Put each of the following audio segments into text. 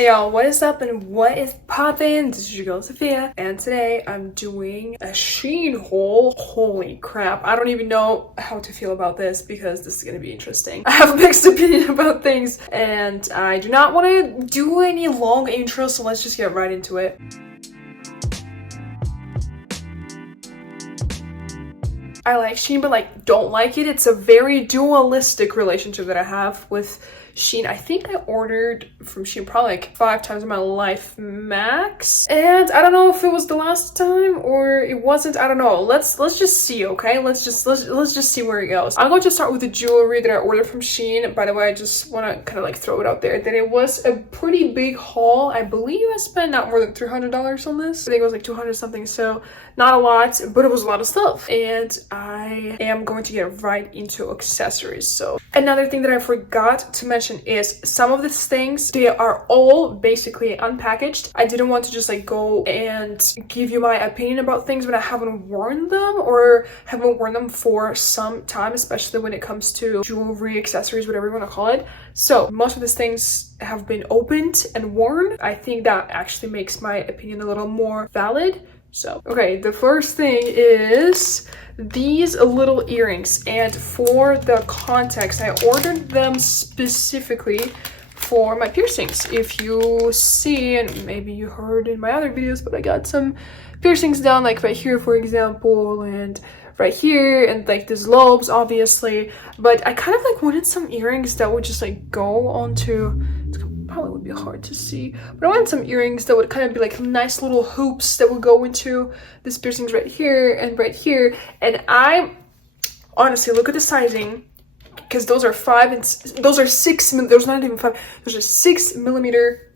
Hey y'all, what is up and what is poppin'? This is your girl Sophia, and today I'm doing a SHEIN haul. Holy crap, I don't even know how to feel about this because this is gonna be interesting. I have a mixed opinion about things and I do not want to do any long intro, so let's just get right into it. I like SHEIN, but like don't like it. It's a very dualistic relationship that I have with SHEIN. I think I ordered from SHEIN probably like 5 times in my life max, and I don't know if it was the last time or it wasn't. I don't know. Let's just see. Okay, let's just see where it goes. I'm going to start with the jewelry that I ordered from SHEIN. By the way, I just want to kind of like throw it out there that it was a pretty big haul. I believe I spent not more than $300 on this. I think it was like 200 something, so not a lot, but it was a lot of stuff. And I am going to get right into accessories. So another thing that I forgot to mention is some of these things, they are all basically unpackaged. I didn't want to just like go and give you my opinion about things when I haven't worn them or haven't worn them for some time, especially when it comes to jewelry, accessories, whatever you want to call it. So most of these things have been opened and worn. I think that actually makes my opinion a little more valid. So, okay, the first thing is these little earrings, and for the context, I ordered them specifically for my piercings. If you see, and maybe you heard in my other videos, but I got some piercings done, like right here, for example, and right here, and like these lobes, obviously. But I kind of like wanted some earrings that would just like go onto, probably would be hard to see, but I wanted some earrings that would kind of be like nice little hoops that would go into these piercings right here and right here. And I honestly look at the sizing, because those are 5 and those are 6, those not even 5, those are 6 millimeter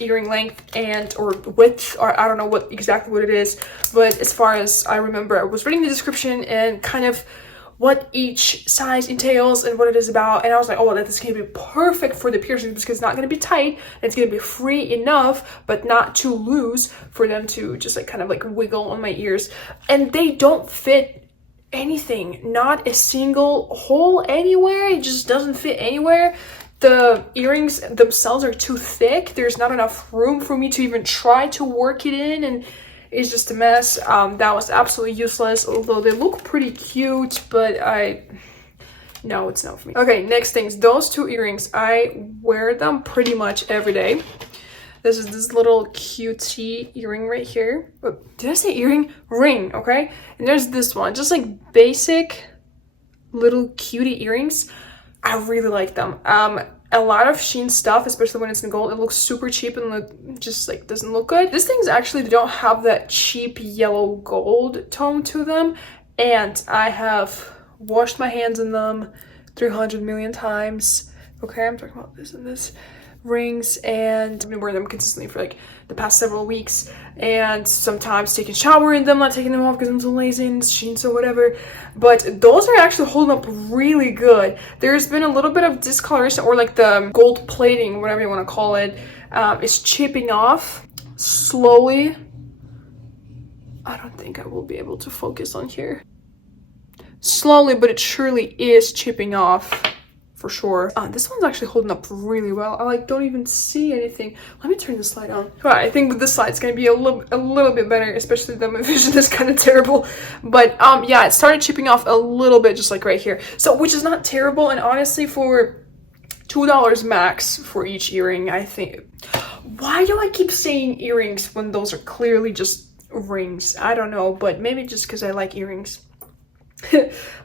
earring length and or width, or I don't know exactly what it is, but as far as I remember, I was reading the description and kind of what each size entails and what it is about, and I was like, oh well, this is gonna be perfect for the piercings because it's not gonna be tight, it's gonna be free enough but not too loose for them to just like kind of like wiggle on my ears. And they don't fit anything, not a single hole anywhere. It just doesn't fit anywhere. The earrings themselves are too thick. There's not enough room for me to even try to work it in, and it's just a mess. That was absolutely useless, although they look pretty cute, but no, it's not for me. Okay, next things, those 2 earrings, I wear them pretty much every day. This is this little cutie earring right here. Oh, did I say earring? Ring, okay? And there's this one, just like basic little cutie earrings. I really like them. A lot of SHEIN stuff, especially when it's in gold, it looks super cheap and just like doesn't look good. These things actually don't have that cheap yellow gold tone to them, and I have washed my hands in them 300 million times. Okay, I'm talking about this and this rings, and I've been wearing them consistently for like the past several weeks, and sometimes taking a shower in them, not taking them off because I'm so lazy and SHEIN, so whatever. But those are actually holding up really good. There's been a little bit of discoloration, or like the gold plating, whatever you want to call it, is chipping off slowly. I don't think I will be able to focus on here. Slowly, but it surely is chipping off. For sure. This one's actually holding up really well. I like don't even see anything. Let me turn this light on. Well, I think with this light it's gonna be a little bit better, especially though my vision is kind of terrible. But yeah, it started chipping off a little bit, just like right here. So which is not terrible, and honestly for $2 max for each earring, I think. Why do I keep saying earrings when those are clearly just rings? I don't know, but maybe just because I like earrings.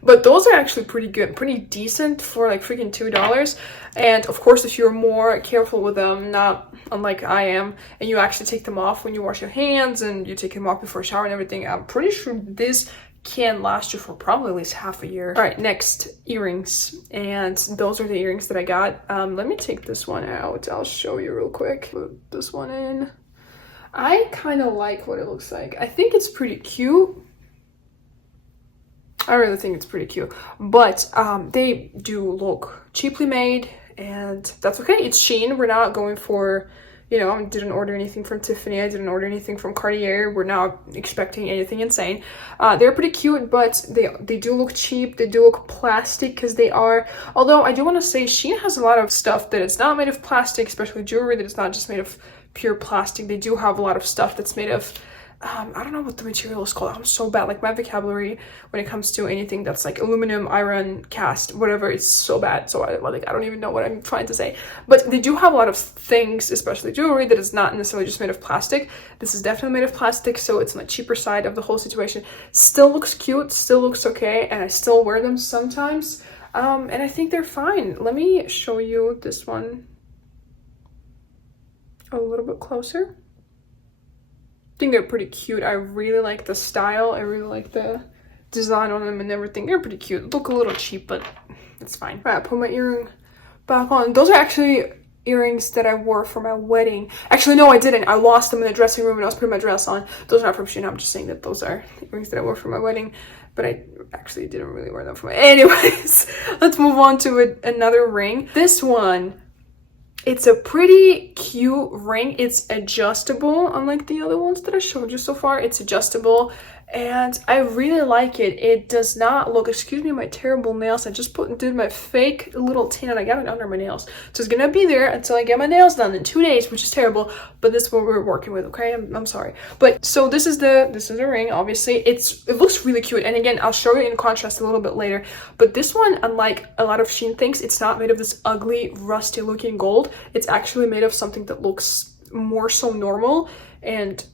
But those are actually pretty good, pretty decent for like freaking $2. And of course, if you're more careful with them, not unlike I am, and you actually take them off when you wash your hands and you take them off before shower and everything, I'm pretty sure this can last you for probably at least half a year. All right, next, earrings. And those are the earrings that I got. Let me take this one out. I'll show you real quick. Put this one in. I kind of like what it looks like. I think it's pretty cute. I really think it's pretty cute, but they do look cheaply made, and that's okay. It's SHEIN. We're not going for You know, I didn't order anything from Tiffany. I didn't order anything from Cartier. We're not expecting anything insane. They're pretty cute, but they do look cheap. They do look plastic because they are. Although I do want to say SHEIN has a lot of stuff that is not made of plastic, especially jewelry that is not just made of pure plastic. They do have a lot of stuff that's made of I don't know what the material is called. I'm so bad. Like, my vocabulary when it comes to anything that's like aluminum, iron, cast, whatever, it's so bad. So I don't even know what I'm trying to say. But they do have a lot of things, especially jewelry, that is not necessarily just made of plastic. This is definitely made of plastic, so it's on the cheaper side of the whole situation. Still looks cute, still looks okay, and I still wear them sometimes. And I think they're fine. Let me show you this one a little bit closer. I think they're pretty cute. I really like the style. I really like the design on them and everything. They're pretty cute. Look a little cheap, but it's fine. All right, put my earring back on. Those are actually earrings that I wore for my wedding. Actually, no, I didn't. I lost them in the dressing room when I was putting my dress on. Those are not from SHEIN. I'm just saying that those are earrings that I wore for my wedding, but I actually didn't really wear them for my... Anyways, let's move on to another ring. This one, it's a pretty cute ring. It's adjustable, unlike the other ones that I showed you so far. It's adjustable, and I really like it. It does not look, excuse me, my terrible nails. I just did my fake little tin, and I got it under my nails. So it's gonna be there until I get my nails done in 2 days, which is terrible. But this is what we're working with, okay? I'm sorry. But so this is the ring. Obviously, it looks really cute. And again, I'll show you in contrast a little bit later. But this one, unlike a lot of SHEIN things, it's not made of this ugly, rusty looking gold. It's actually made of something that looks more so normal and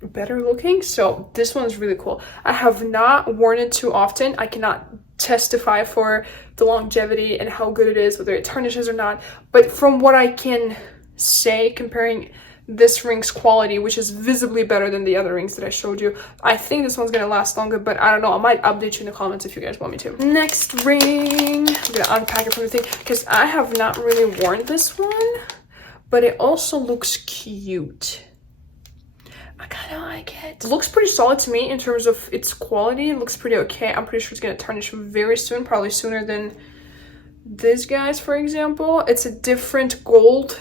better looking. So this one's really cool. I have not worn it too often. I cannot testify for the longevity and how good it is, whether it tarnishes or not. But from what I can say, comparing this ring's quality, which is visibly better than the other rings that I showed you, I think this one's gonna last longer, but I don't know. I might update you in the comments if you guys want me to. Next ring, I'm gonna unpack it from the thing because I have not really worn this one, but it also looks cute. I kind of like it. It looks pretty solid to me in terms of its quality. It looks pretty okay. I'm pretty sure it's gonna tarnish very soon, probably sooner than this guy's, for example. It's a different gold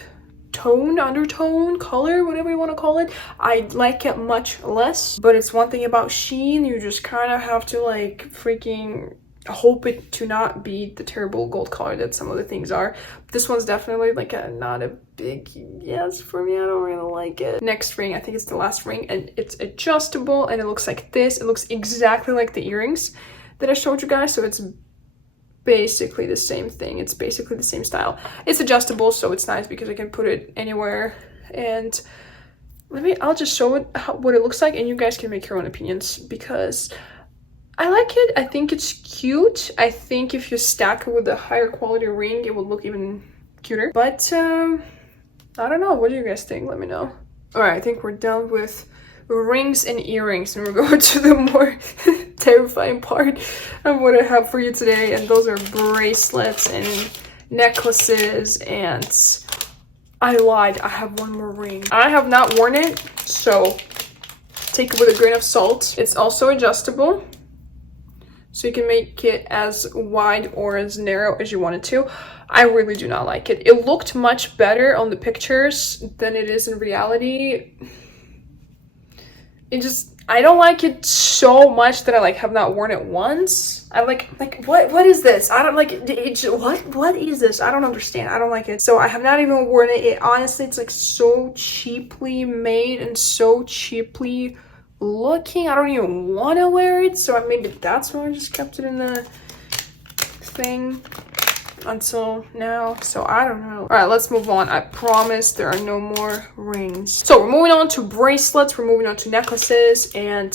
tone, undertone, color, whatever you want to call it. I like it much less, but it's one thing about SHEIN. You just kind of have to like freaking hope it to not be the terrible gold color that some other things are. This one's definitely like not a big yes for me. I don't really like it. Next ring, I think it's the last ring, and it's adjustable, and it looks like this. It looks exactly like the earrings that I showed you guys, so it's basically the same thing. It's basically the same style. It's adjustable, so it's nice because I can put it anywhere. And I'll just show it what it looks like, and you guys can make your own opinions because I like it. I think it's cute. I think if you stack it with a higher quality ring, it would look even cuter. But I don't know. What do you guys think? Let me know. All right, I think we're done with rings and earrings, and we're going to the more terrifying part of what I have for you today, and those are bracelets and necklaces. And I lied. I have one more ring. I have not worn it, so take it with a grain of salt. It's also adjustable, so you can make it as wide or as narrow as you want it to. I really do not like it. It looked much better on the pictures than it is in reality. I don't like it so much that I have not worn it once. I like what is this? I don't like it. What is this? I don't understand. I don't like it. So I have not even worn it. It honestly, it's like so cheaply made and so cheaply looking. I don't even want to wear it, so maybe that's why I just kept it in the thing until now. So I don't know. All right, let's move on. I promise there are no more rings. So we're moving on to bracelets, we're moving on to necklaces, and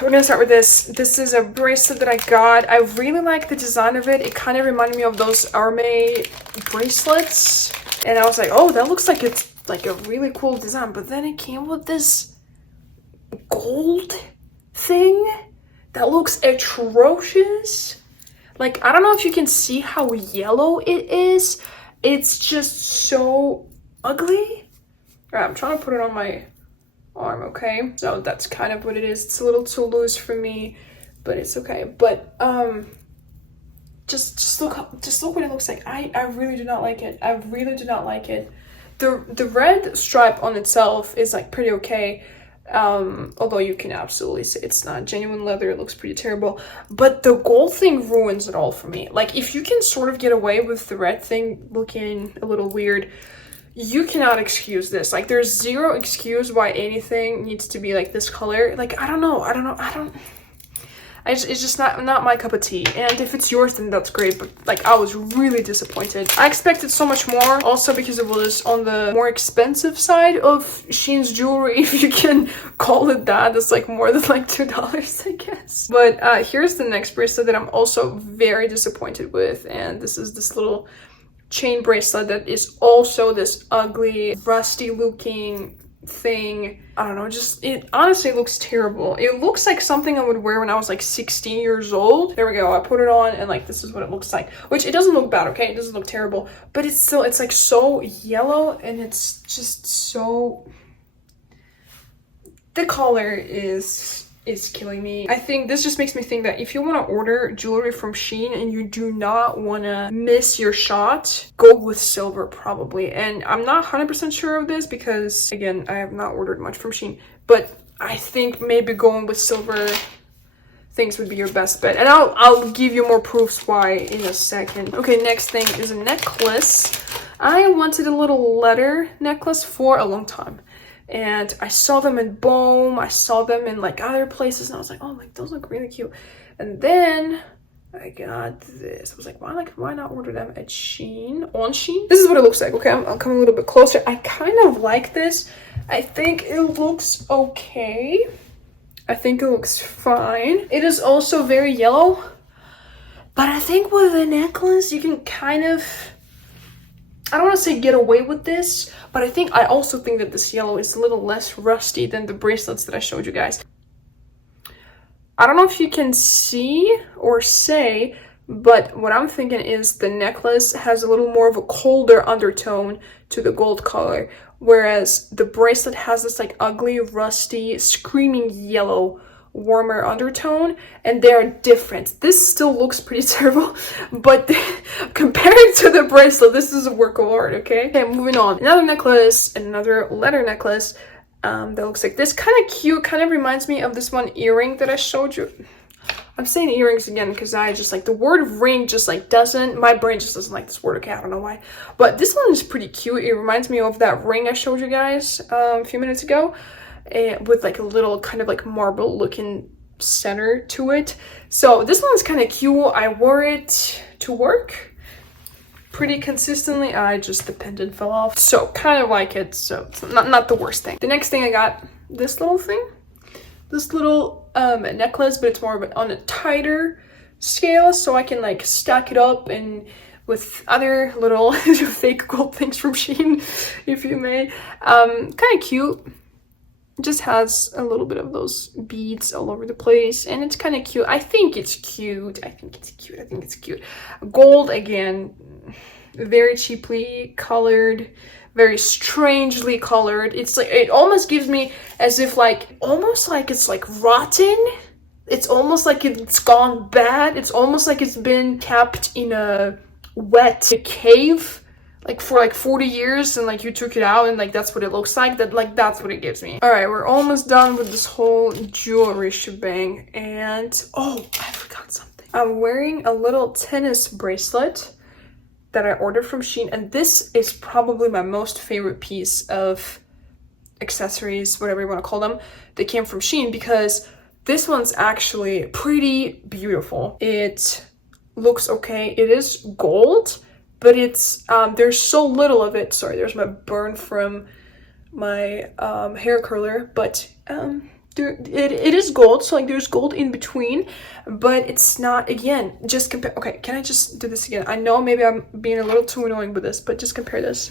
we're gonna start with this. This is a bracelet that I got. I really like the design of it. It kind of reminded me of those Arme bracelets, and I was like, oh, that looks like it's like a really cool design. But then it came with this gold thing that looks atrocious. Like, I don't know if you can see how yellow it is. It's just so ugly. All right, I'm trying to put it on my arm, okay? So that's kind of what it is. It's a little too loose for me, but it's okay. But just look what it looks like. I really do not like it. I really do not like it. The red stripe on itself is like pretty okay. Although you can absolutely say it's not genuine leather, it looks pretty terrible. But the gold thing ruins it all for me. Like, if you can sort of get away with the red thing looking a little weird, you cannot excuse this. Like, there's zero excuse why anything needs to be like this color. Like, I don't know. It's just not my cup of tea. And if it's yours, then that's great. But like, I was really disappointed. I expected so much more. Also because it was on the more expensive side of SHEIN's jewelry, if you can call it that. It's like more than like $2, I guess. But here's the next bracelet that I'm also very disappointed with. And this is this little chain bracelet that is also this ugly, rusty looking thing. I don't know, just it honestly looks terrible. It looks like something I would wear when I was like 16 years old. There we go. I put it on and like this is what it looks like, which it doesn't look bad, okay? It doesn't look terrible, but it's still, it's like so yellow and it's just so, the color is killing me. I think this just makes me think that if you want to order jewelry from SHEIN and you do not want to miss your shot, go with silver probably. And I'm not 100% sure of this because, again, I have not ordered much from SHEIN, but I think maybe going with silver things would be your best bet. And I'll give you more proofs why in a second. Okay, next thing is a necklace. I wanted a little letter necklace for a long time. And I saw them in Bohm, I saw them in like other places, and I was like, oh, like those look really cute. And then I got this. I was like, why not order them at SHEIN? On SHEIN? This is what it looks like. Okay, I'm coming a little bit closer. I kind of like this. I think it looks okay. I think it looks fine. It is also very yellow, but I think with a necklace, you can kind of, I don't want to say get away with this, but I also think that this yellow is a little less rusty than the bracelets that I showed you guys. I don't know if you can see or say, but what I'm thinking is the necklace has a little more of a colder undertone to the gold color, whereas the bracelet has this like ugly, rusty, screaming yellow warmer undertone, and they are different. This still looks pretty terrible, but compared to the bracelet, this is a work of art. Okay, moving on. Another necklace, another letter necklace that looks like this. Kind of cute, kind of reminds me of this one earring that I showed you. I'm saying earrings again because I just like the word ring, just like my brain just doesn't like this word. Okay, I don't know why, but this one is pretty cute. It reminds me of that ring I showed you guys a few minutes ago, with like a little kind of like marble looking center to it. So this one's kind of cute. I wore it to work pretty consistently. The pendant fell off, so kind of like it, so it's not the worst thing. The next thing I got, this little thing, this little necklace, but it's more of on a tighter scale, so I can like stack it up and with other little fake gold things from SHEIN, if you may. Kind of cute. Just has a little bit of those beads all over the place, and it's kind of cute. I think it's cute. Gold, again, very cheaply colored, very strangely colored. It's like, it almost gives me as if like, almost like it's like rotten. It's almost like it's gone bad. It's almost like it's been kept in a wet cave like for like 40 years and like you took it out and like that's what it looks like. That's what it gives me. All right, we're almost done with this whole jewelry shebang, and oh, I forgot something. I'm wearing a little tennis bracelet that I ordered from SHEIN, and this is probably my most favorite piece of accessories, whatever you want to call them, that came from SHEIN, because this one's actually pretty beautiful. It looks okay. It is gold, but it's there's so little of it. Sorry, there's my burn from my hair curler, but it is gold, so like there's gold in between, but it's not, again, just compare. Okay, can I just do this again? I know maybe I'm being a little too annoying with this, but just compare this.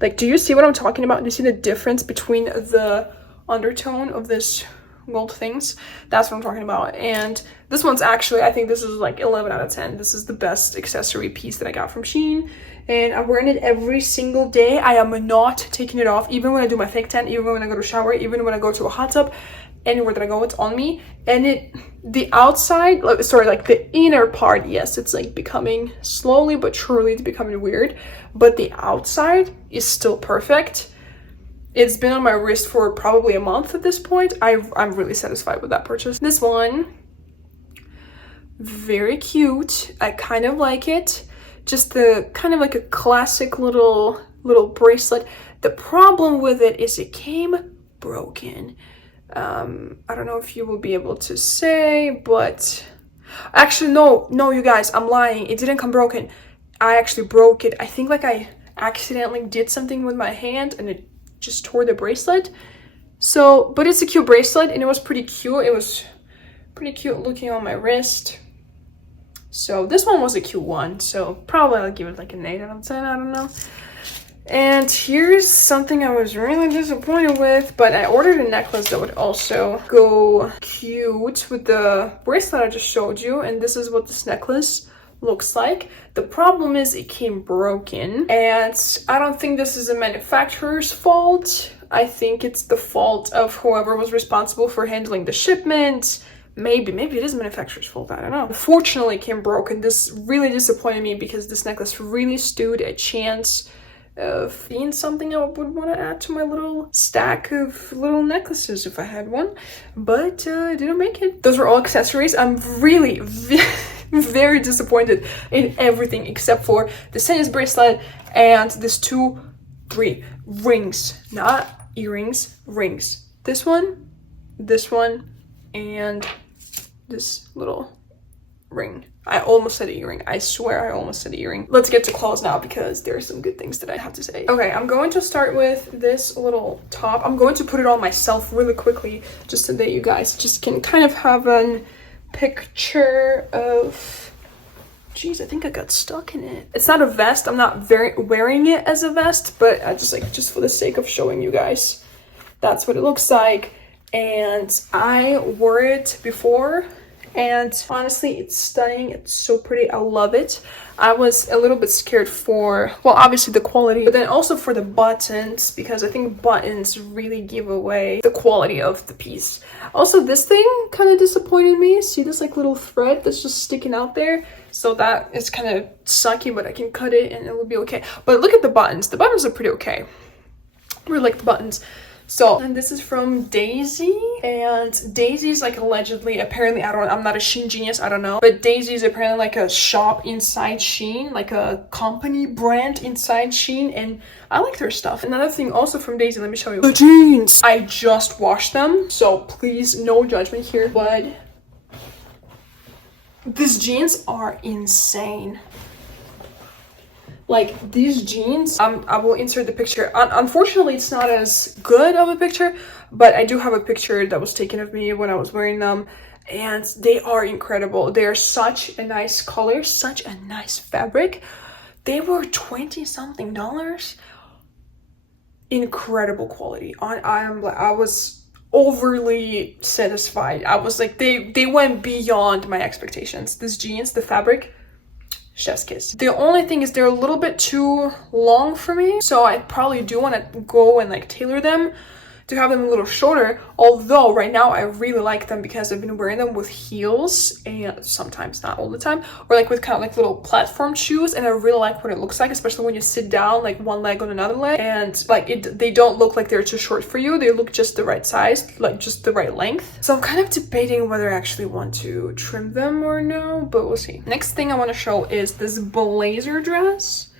Like, do you see what I'm talking about? Do you see the difference between the undertone of this gold things? That's what I'm talking about. And this one's actually, I think this is like 11 out of 10. This is the best accessory piece that I got from SHEIN, and I'm wearing it every single day. I am not taking it off, even when I do my fake tan, even when I go to shower, even when I go to a hot tub. anywhere that I go, it's on me. And the outside, sorry, like the inner part, yes, it's like becoming slowly but surely, it's becoming weird, but the outside is still perfect. It's been on my wrist for probably a month at this point. I'm really satisfied with that purchase. This one, very cute. I kind of like it. Just the kind of like a classic little bracelet. The problem with it is it came broken. I don't know if you will be able to say, but actually no, you guys, I'm lying. It didn't come broken. I actually broke it. I think like I accidentally did something with my hand and it just tore the bracelet. So, but it's a cute bracelet and it was pretty cute. It was pretty cute looking on my wrist. So this one was a cute one. So probably I'll give it like an 8 out of 10. I don't know. And here's something I was really disappointed with, but I ordered a necklace that would also go cute with the bracelet I just showed you, and this is what this necklace looks like. The problem is it came broken, and I don't think this is a manufacturer's fault. I think it's the fault of whoever was responsible for handling the shipment. Maybe it is manufacturer's fault, I don't know. Unfortunately, it came broken. This really disappointed me because this necklace really stood a chance of being something I would want to add to my little stack of little necklaces if I had one, but I didn't make it. Those were all accessories. I'm really very disappointed in everything except for the tennis bracelet and this 3 rings, not earrings, rings. This one, and this little ring. I almost said earring. I swear I almost said earring. Let's get to clothes now because there are some good things that I have to say. Okay, I'm going to start with this little top. I'm going to put it on myself really quickly just so that you guys just can kind of have a picture of... Jeez, I think I got stuck in it. It's not a vest. I'm not wearing it as a vest, but I just for the sake of showing you guys, that's what it looks like. And I wore it before. And honestly, it's stunning. It's so pretty. I love it. I was a little bit scared for, well, obviously the quality, but then also for the buttons, because I think buttons really give away the quality of the piece. Also, this thing kind of disappointed me. See this like little thread that's just sticking out there? So that is kind of sucky, but I can cut it and it will be okay. But look at the buttons. The buttons are pretty okay. I really like the buttons. So, and this is from Daisy, and Daisy's like allegedly, apparently, I'm not a SHEIN genius, I don't know, but Daisy's apparently like a shop inside SHEIN, like a company brand inside SHEIN, and I like their stuff. Another thing also from Daisy, let me show you. The jeans! I just washed them, so please, no judgment here, but these jeans are insane. Like, these jeans, I will insert the picture. Unfortunately, it's not as good of a picture, but I do have a picture that was taken of me when I was wearing them, and they are incredible. They are such a nice color, such a nice fabric. They were $20-something. Incredible quality. I was overly satisfied. I was like, they went beyond my expectations. These jeans, the fabric, chef's kiss. The only thing is they're a little bit too long for me, so I probably do want to go and like tailor them to have them a little shorter, although right now I really like them because I've been wearing them with heels, and sometimes, not all the time, or like with kind of like little platform shoes, and I really like what it looks like, especially when you sit down like one leg on another leg, and like they don't look like they're too short for you. They look just the right size, like just the right length. So I'm kind of debating whether I actually want to trim them or no, but we'll see. Next thing I want to show is this blazer dress.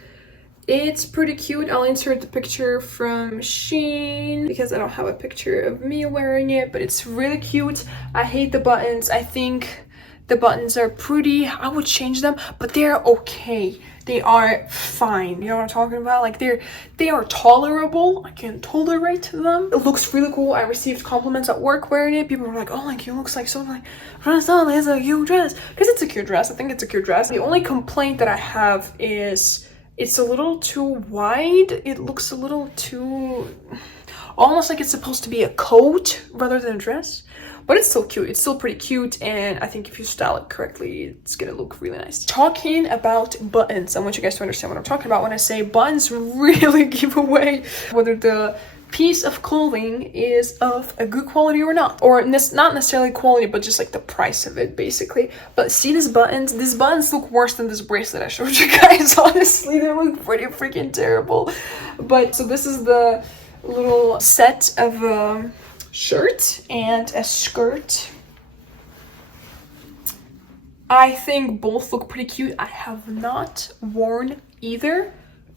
It's pretty cute. I'll insert the picture from SHEIN because I don't have a picture of me wearing it, but it's really cute. I hate the buttons. I think the buttons are pretty. I would change them, but they're okay. They are fine. You know what I'm talking about? Like they are tolerable. I can tolerate them. It looks really cool. I received compliments at work wearing it. People were like, "Oh, like you looks like so like it's a cute dress." Because it's a cute dress. I think it's a cute dress. The only complaint that I have is it's a little too wide. It looks a little too, almost like it's supposed to be a coat rather than a dress. But it's still cute. It's still pretty cute, and I think if you style it correctly, it's gonna look really nice. Talking about buttons, I want you guys to understand what I'm talking about when I say buttons really give away whether the piece of clothing is of a good quality or not. Or not necessarily quality, but just like the price of it, basically. But see these buttons? These buttons look worse than this bracelet I showed you guys, honestly. They look pretty freaking terrible. But, so this is the little set of a shirt and a skirt. I think both look pretty cute. I have not worn either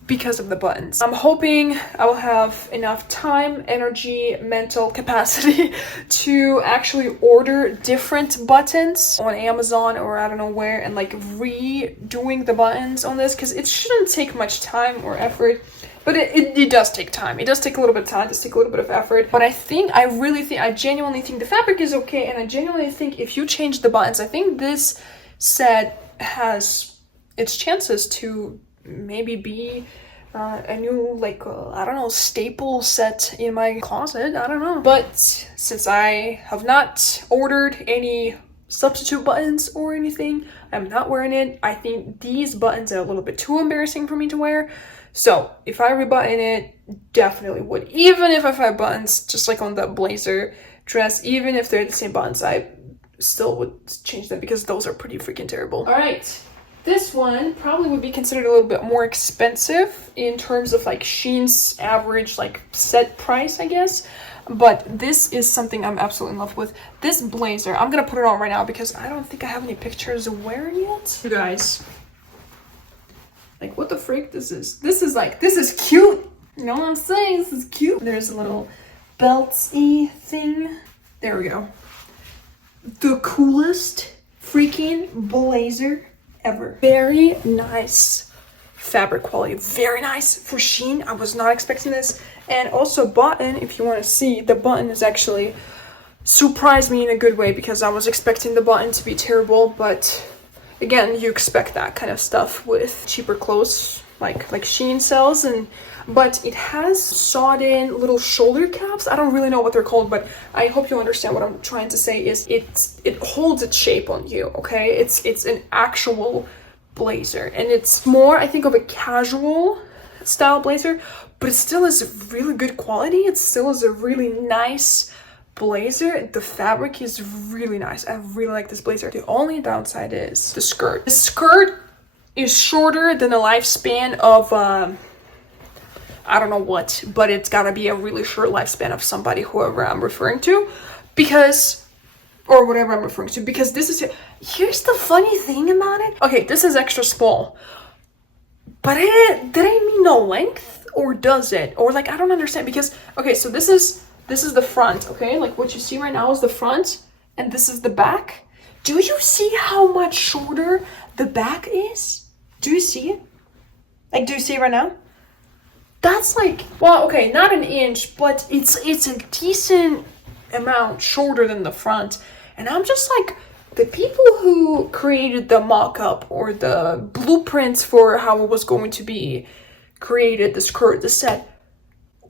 because of the buttons. I'm hoping I will have enough time, energy, mental capacity to actually order different buttons on Amazon or I don't know where, and like redoing the buttons on this, because it shouldn't take much time or effort. But it does take time. It does take a little bit of time. It does take a little bit of effort. But I genuinely think the fabric is okay. And I genuinely think if you change the buttons, I think this set has its chances to maybe be a new, like, I don't know, staple set in my closet. I don't know. But since I have not ordered any substitute buttons or anything, I'm not wearing it. I think these buttons are a little bit too embarrassing for me to wear. So if I rebutton it, definitely would. Even if I have buttons, just like on the blazer dress, even if they're the same buttons, I still would change them because those are pretty freaking terrible. All right, this one probably would be considered a little bit more expensive in terms of like Shein's average like set price, I guess. But this is something I'm absolutely in love with. This blazer, I'm gonna put it on right now because I don't think I have any pictures of wearing it. You guys, like, what the freak this is? This is cute. You know what I'm saying? This is cute. There's a little belt-y thing. There we go. The coolest freaking blazer ever. Very nice fabric quality. Very nice for Shein. I was not expecting this. And also button, if you want to see, the button is actually surprised me in a good way because I was expecting the button to be terrible, but again, you expect that kind of stuff with cheaper clothes like Shein sells, but it has sawed in little shoulder caps. I don't really know what they're called, but I hope you understand what I'm trying to say is it holds its shape on you, okay? It's an actual blazer, and it's more, I think, of a casual style blazer, but it still is really good quality. It still is a really nice blazer. The fabric is really nice. I really like this blazer. The only downside is the skirt. The skirt is shorter than the lifespan of I don't know what, but it's gotta be a really short lifespan of somebody, whoever I'm referring to, because, or whatever I'm referring to, because this is, here's the funny thing about it. Okay, this is extra small, but did I mean no length, or does it? Or like, I don't understand, because, okay, so this is the front, okay? Like what you see right now is the front, and this is the back. Do you see how much shorter the back is? Do you see it? Like, do you see it right now? That's like, well, okay, not an inch, but it's a decent amount shorter than the front. And I'm just like, the people who created the mock-up or the blueprints for how it was going to be created, the skirt, the set,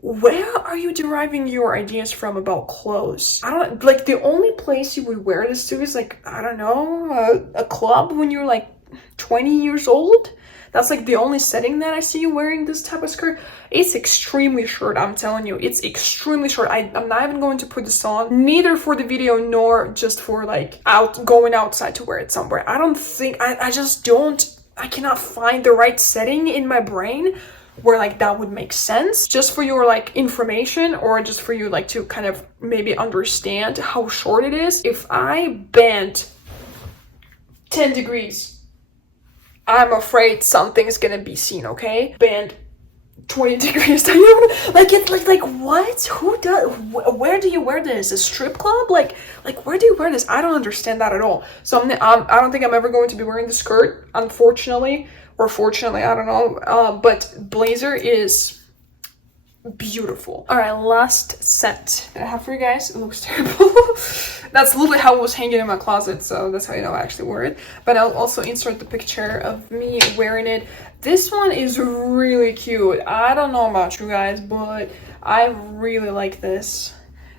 where are you deriving your ideas from about clothes? I don't, like, the only place you would wear this to is like, I don't know, a club when you're like 20 years old. That's like the only setting that I see you wearing this type of skirt. It's extremely short, I'm telling you. It's extremely short. I'm not even going to put this on, neither for the video nor just for like going outside to wear it somewhere. I don't think, I just don't, I cannot find the right setting in my brain where like that would make sense. Just for your like information, or just for you like to kind of maybe understand how short it is. If I bend 10 degrees, I'm afraid something's gonna be seen, okay? Bend 20 degrees, you know? Like, it's like what? Who does, where do you wear this? A strip club? Like where do you wear this? I don't understand that at all. So I don't think I'm ever going to be wearing the skirt, unfortunately, or fortunately, I don't know. But blazer is beautiful. All right, last set that I have for you guys. It looks terrible. That's literally how it was hanging in my closet, so that's how you know I actually wore it. But I'll also insert the picture of me wearing it. This one is really cute. I don't know about you guys, but I really like this.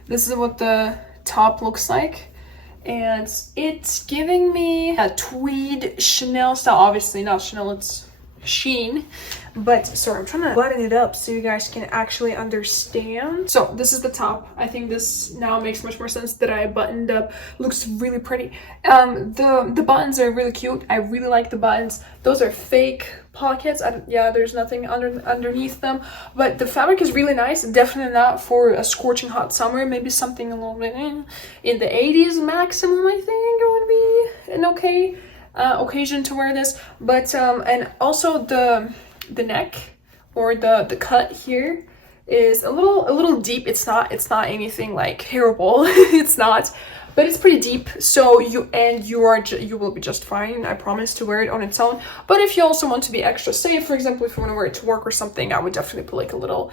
This is what the top looks like, and it's giving me a tweed Chanel style. Obviously not Chanel, it's SHEIN. But sorry, I'm trying to button it up so you guys can actually understand. So this is the top. I think this now makes much more sense that I buttoned up. Looks really pretty. The buttons are really cute. I really like the buttons. Those are fake pockets. Yeah, there's nothing underneath them, but the fabric is really nice. Definitely not for a scorching hot summer. Maybe something a little bit in the 80s maximum. I think it would be an okay occasion to wear this. But and also the neck or the cut here is a little deep. It's not anything like terrible. It's not, but it's pretty deep. So you will be just fine. I promise to wear it on its own. But if you also want to be extra safe, for example, if you want to wear it to work or something, I would definitely put like a little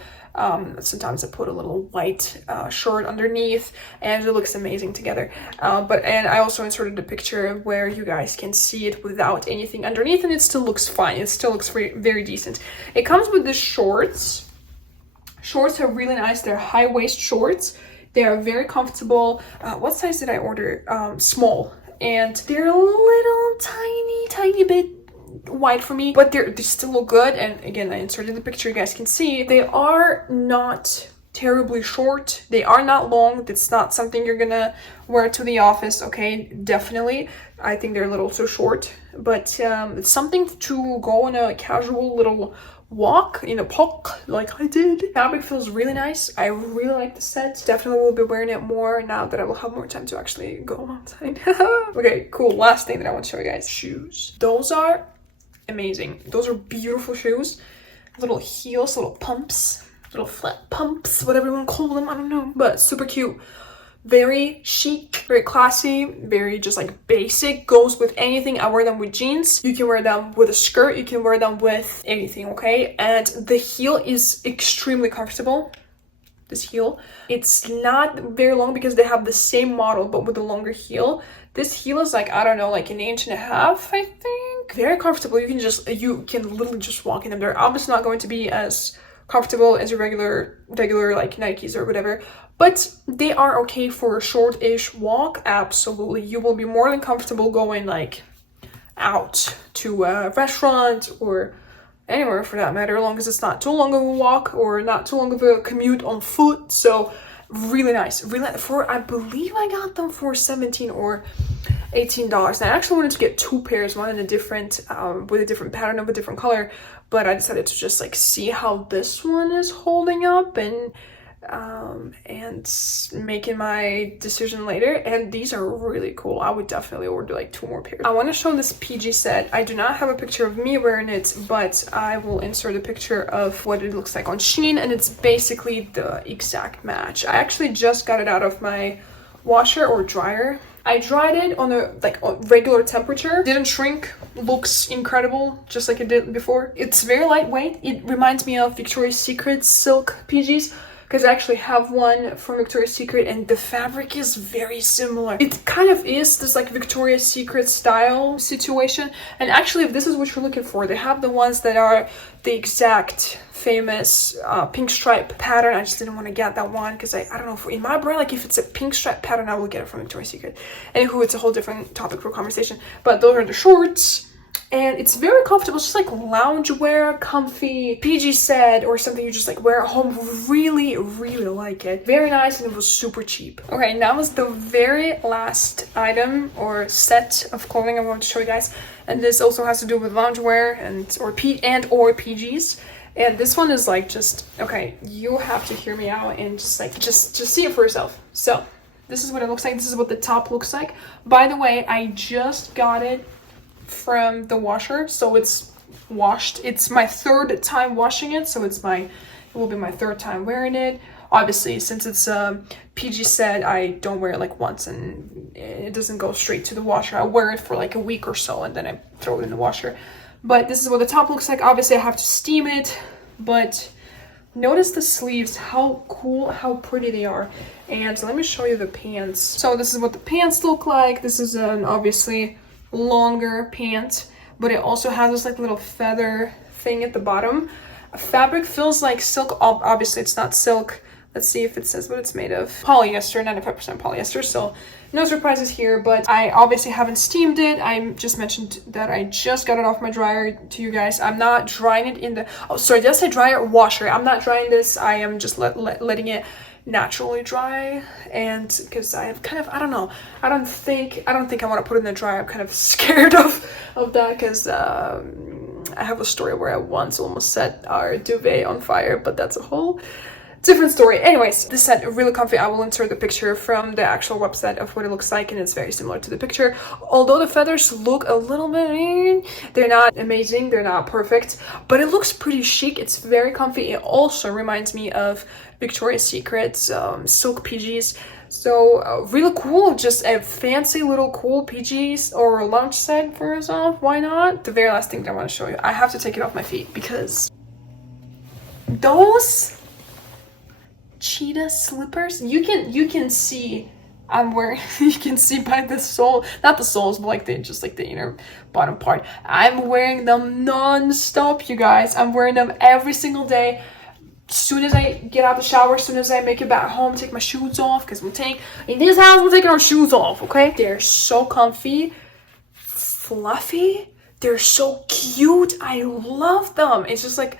sometimes I put a little white shirt underneath, and it looks amazing together. And I also inserted a picture where you guys can see it without anything underneath, and it still looks fine. It still looks very, very decent. It comes with the shorts. Shorts are really nice. They're high waist shorts. They are very comfortable. What size did I order? Small, and they're a little tiny bit wide for me, but they still look good. And again, I inserted the picture, you guys can see. They are not terribly short. They are not long. That's not something you're gonna wear to the office, okay? Definitely. I think they're a little too short, but it's something to go on a casual little walk in a park like I did. Fabric feels really nice. I really like the set. Definitely will be wearing it more now that I will have more time to actually go outside. Okay, cool. Last thing that I want to show you guys. Shoes. Those are amazing. Those are beautiful shoes. Little heels, little pumps, little flat pumps, whatever you want to call them, I don't know, but super cute. Very chic, very classy, very just like basic. Goes with anything. I wear them with jeans. You can wear them with a skirt. You can wear them with anything, okay? And the heel is extremely comfortable. This heel, it's not very long because they have the same model but with a longer heel. This heel is like, I don't know, like 1.5 inches, I think. Very comfortable. You can literally just walk in them. They're obviously not going to be as comfortable as your regular like Nikes or whatever, but they are okay for a short-ish walk. Absolutely. You will be more than comfortable going like out to a restaurant or anywhere for that matter, as long as it's not too long of a walk or not too long of a commute on foot. So really nice. Really, I believe I got them for $17 or $18. And I actually wanted to get 2 pairs, one in a different with a different pattern of a different color, but I decided to just like see how this one is holding up and making my decision later. And these are really cool. I would definitely order like 2 more pairs. I want to show this PG set. I do not have a picture of me wearing it, but I will insert a picture of what it looks like on SHEIN, and it's basically the exact match. I actually just got it out of my washer or dryer. I dried it on a regular temperature. Didn't shrink. Looks incredible, just like it did before. It's very lightweight. It reminds me of Victoria's Secret silk PGs, because I actually have one from Victoria's Secret and the fabric is very similar. It kind of is this like Victoria's Secret style situation. And actually, if this is what you're looking for, they have the ones that are the exact famous pink stripe pattern. I just didn't want to get that one because I don't know, in my brain, like if it's a pink stripe pattern, I will get it from Victoria's Secret. Anywho, it's a whole different topic for conversation. But those are the shorts. And it's very comfortable. It's just like loungewear, comfy, PG set, or something you just like wear at home. Really, really like it. Very nice, and it was super cheap. Okay, now is the very last item or set of clothing I want to show you guys. And this also has to do with loungewear or PGs. And this one is like just, okay, you have to hear me out and just see it for yourself. So this is what it looks like. This is what the top looks like. By the way, I just got it from the washer, so it's washed. It's my 3rd time washing it, so it will be my 3rd time wearing it. Obviously, since it's a PG set, I don't wear it like once and it doesn't go straight to the washer. I wear it for like a week or so and then I throw it in the washer. But this is what the top looks like. Obviously, I have to steam it, but notice the sleeves, how cool, how pretty they are. And let me show you the pants. So this is what the pants look like. This is an obviously longer pant, but it also has this like little feather thing at the bottom. Fabric feels like silk. Obviously it's not silk. Let's see if it says what it's made of. Polyester, 95% polyester, so no surprises here, but I obviously haven't steamed it. I just mentioned that I just got it off my dryer to you guys. I'm not drying it in the, oh sorry, did I say dryer? Washer. I'm not drying this. I am just letting it naturally dry, and because I have kind of, I don't know, I don't think I want to put it in the dryer. I'm kind of scared of that, because I have a story where I once almost set our duvet on fire, but that's a whole different story. Anyways, this set really comfy. I will insert the picture from the actual website of what it looks like, and it's very similar to the picture. Although the feathers look a little bit, they're not amazing, they're not perfect, but it looks pretty chic. It's very comfy. It also reminds me of Victoria's Secret's silk PGs. So really cool, just a fancy little cool PGs or lounge set for yourself. Why not? The very last thing that I want to show you, I have to take it off my feet because those cheetah slippers, you can see I'm wearing, you can see by the sole, not the soles, but like the inner bottom part. I'm wearing them non-stop, you guys. I'm wearing them every single day. As soon as I get out the shower, as soon as I make it back home, take my shoes off, because in this house we're taking our shoes off, okay? They're so comfy, fluffy, they're so cute. I love them. It's just like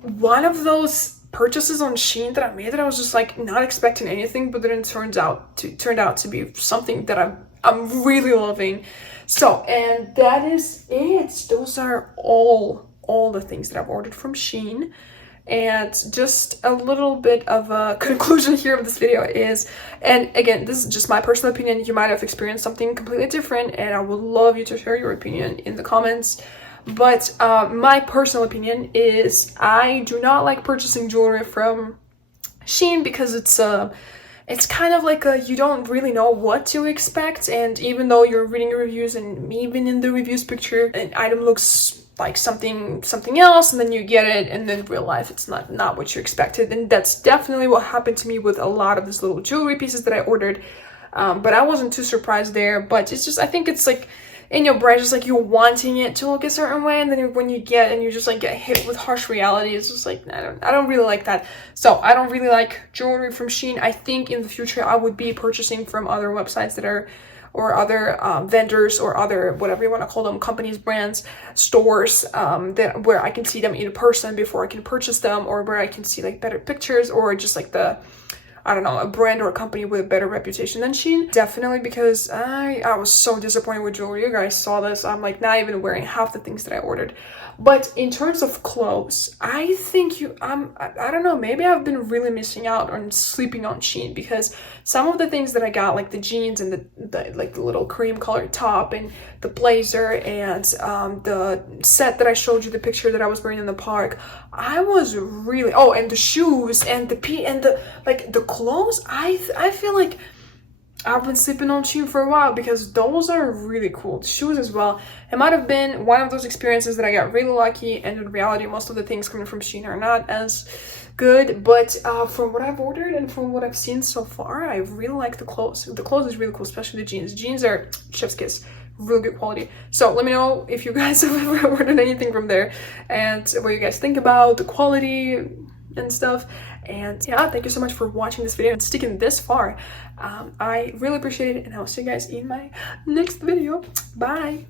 one of those purchases on SHEIN that I made that I was just like not expecting anything, but then it turned out to be something that I'm really loving. So, and that is it. Those are all the things that I've ordered from SHEIN. And just a little bit of a conclusion here of this video is, and again, this is just my personal opinion, you might have experienced something completely different, and I would love you to share your opinion in the comments. But my personal opinion is I do not like purchasing jewelry from SHEIN because it's kind of like you don't really know what to expect, and even though you're reading reviews and even in the reviews picture an item looks like something else, and then you get it, and then real life it's not what you expected. And that's definitely what happened to me with a lot of these little jewelry pieces that I ordered. But I wasn't too surprised there. But it's just, I think it's like in your brain, just like you're wanting it to look a certain way, and then when you get and you just like get hit with harsh reality, it's just like I don't really like that. So I don't really like jewelry from SHEIN. I think in the future I would be purchasing from other websites that are, or other vendors, or other, whatever you want to call them, companies, brands, stores, that where I can see them in person before I can purchase them, or where I can see like better pictures, or just like I don't know, a brand or a company with a better reputation than SHEIN. Definitely, because I was so disappointed with jewelry. You guys saw this. I'm like not even wearing half the things that I ordered. But in terms of clothes, I think I don't know, maybe I've been really missing out on sleeping on SHEIN, because some of the things that I got, like the jeans and the like the little cream colored top and the blazer and the set that I showed you the picture that I was wearing in the park, I was really, oh, and the shoes and the clothes, I feel like I've been sleeping on SHEIN for a while, because those are really cool. The shoes as well. It might have been one of those experiences that I got really lucky, and in reality most of the things coming from SHEIN are not as good. But from what I've ordered and from what I've seen so far, I really like the clothes. The clothes is really cool, especially the jeans. Jeans are chef's kiss. Really good quality. So let me know if you guys have ever ordered anything from there, and what you guys think about the quality and stuff. And yeah, thank you so much for watching this video and sticking this far. I really appreciate it, and I'll see you guys in my next video. Bye.